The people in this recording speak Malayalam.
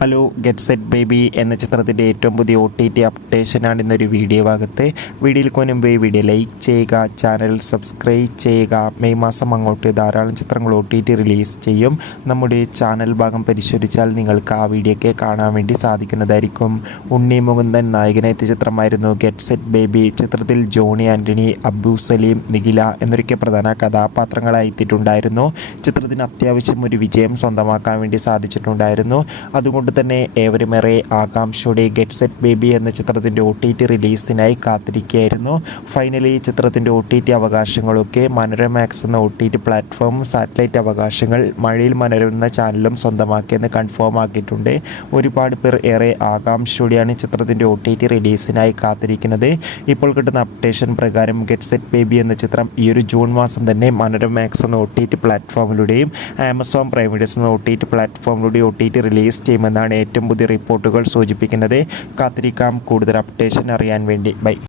ഹലോ ഗെറ്റ് സെറ്റ് ബേബി എന്ന ചിത്രത്തിൻ്റെ ഏറ്റവും പുതിയ OTT അപ്ഡേഷനാണ് ഇന്നൊരു വീഡിയോ ഭാഗത്ത്. വീഡിയോയിൽ മുൻപ് വീഡിയോ ലൈക്ക് ചെയ്യുക, ചാനൽ സബ്സ്ക്രൈബ് ചെയ്യുക. മെയ് മാസം അങ്ങോട്ട് ധാരാളം ചിത്രങ്ങൾ OTT റിലീസ് ചെയ്യും. നമ്മുടെ ചാനൽ ഭാഗം പരിശോധിച്ചാൽ നിങ്ങൾക്ക് ആ വീഡിയോയ്ക്ക് കാണാൻ വേണ്ടി സാധിക്കുന്നതായിരിക്കും. ഉണ്ണി മുകുന്ദൻ നായകനെത്തിയ ചിത്രമായിരുന്നു ഗെറ്റ് സെറ്റ് ബേബി. ചിത്രത്തിൽ ജോണി ആൻ്റണി, അബ്ദു സലീം, നിഖില എന്നൊക്കെ പ്രധാന കഥാപാത്രങ്ങളായി എത്തിയിട്ടുണ്ടായിരുന്നു. ചിത്രത്തിന് അത്യാവശ്യം ഒരു വിജയം സ്വന്തമാക്കാൻ വേണ്ടി സാധിച്ചിട്ടുണ്ടായിരുന്നു. അതുകൊണ്ട് തന്നെ ഏവരുമേറെ ആകാംക്ഷയോടെ ഗെറ്റ് സെറ്റ് ബേബി എന്ന ചിത്രത്തിൻ്റെ OTT റിലീസിനായി കാത്തിരിക്കുകയായിരുന്നു. ഫൈനലി ചിത്രത്തിൻ്റെ OTT അവകാശങ്ങളൊക്കെ മനോരമാക്സ് എന്ന OTT പ്ലാറ്റ്ഫോം, സാറ്റലൈറ്റ് അവകാശങ്ങൾ മഴയിൽ മനോരമ എന്ന ചാനലും സ്വന്തമാക്കിയെന്ന് കൺഫേം ആക്കിയിട്ടുണ്ട്. ഒരുപാട് പേർ ഏറെ ആകാംക്ഷയോടെയാണ് ചിത്രത്തിൻ്റെ OTT റിലീസിനായി കാത്തിരിക്കുന്നത്. ഇപ്പോൾ കിട്ടുന്ന അപ്ഡേഷൻ പ്രകാരം ഗെറ്റ് സെറ്റ് ബേബി എന്ന ചിത്രം ഈ ഒരു ജൂൺ മാസം തന്നെ മനോരമാക്സ് എന്ന OTT പ്ലാറ്റ്ഫോമിലൂടെയും ആമസോൺ പ്രൈം വീഡിയോസ് എന്ന OTT പ്ലാറ്റ്ഫോമിലൂടെ OTT റിലീസ് ചെയ്യുമെന്നാണ് ഏറ്റവും പുതിയ റിപ്പോർട്ടുകൾ സൂചിപ്പിക്കുന്നത്. കാത്തിരിക്കാം കൂടുതൽ അപ്ഡേഷൻ അറിയാൻ വേണ്ടി. ബൈ.